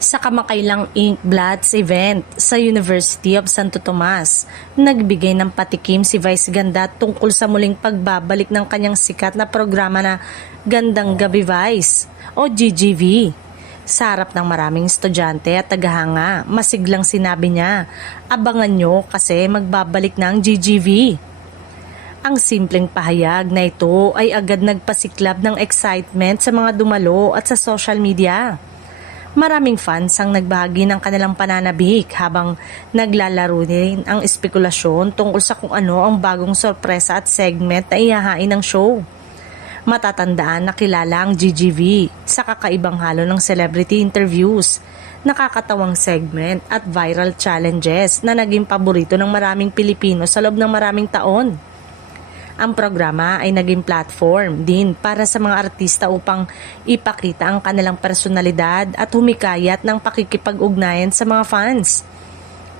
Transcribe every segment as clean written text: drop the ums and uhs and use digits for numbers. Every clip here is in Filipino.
Sa kamakailang Inkblots event sa University of Santo Tomas, nagbigay ng patikim si Vice Ganda tungkol sa muling pagbabalik ng kanyang sikat na programa na Gandang Gabi Vice o GGV. Sa harap ng maraming estudyante at tagahanga, masiglang sinabi niya, "Abangan nyo kasi magbabalik na ang GGV." Ang simpleng pahayag na ito ay agad nagpasiklab ng excitement sa mga dumalo at sa social media. Maraming fans ang nagbahagi ng kanilang pananabik habang naglalaro din ang espekulasyon tungkol sa kung ano ang bagong sorpresa at segment na ihahain ng show. Matatandaan na kilala ang GGV sa kakaibang halo ng celebrity interviews, nakakatawang segment at viral challenges na naging paborito ng maraming Pilipino sa loob ng maraming taon. Ang programa ay naging platform din para sa mga artista upang ipakita ang kanilang personalidad at humikayat ng pakikipag-ugnayan sa mga fans.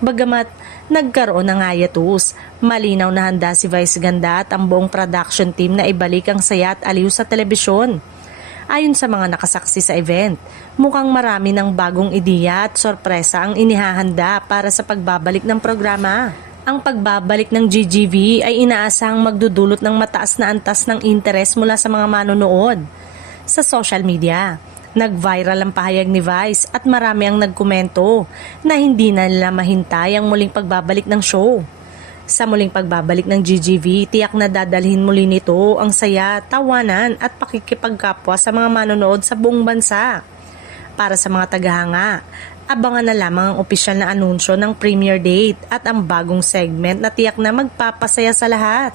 Bagamat nagkaroon ng hiatus, malinaw na handa si Vice Ganda at ang buong production team na ibalik ang saya at aliw sa telebisyon. Ayon sa mga nakasaksi sa event, mukhang marami ng bagong ideya at sorpresa ang inihahanda para sa pagbabalik ng programa. Ang pagbabalik ng GGV ay inaasahang magdudulot ng mataas na antas ng interes mula sa mga manonood. Sa social media, nag-viral ang pahayag ni Vice at marami ang nagkomento na hindi na nila mahintay ang muling pagbabalik ng show. Sa muling pagbabalik ng GGV, tiyak na dadalhin muli nito ang saya, tawanan at pakikipagkapwa sa mga manonood sa buong bansa. Para sa mga tagahanga, abangan na lamang ang opisyal na anunsyo ng premiere date at ang bagong segment na tiyak na magpapasaya sa lahat.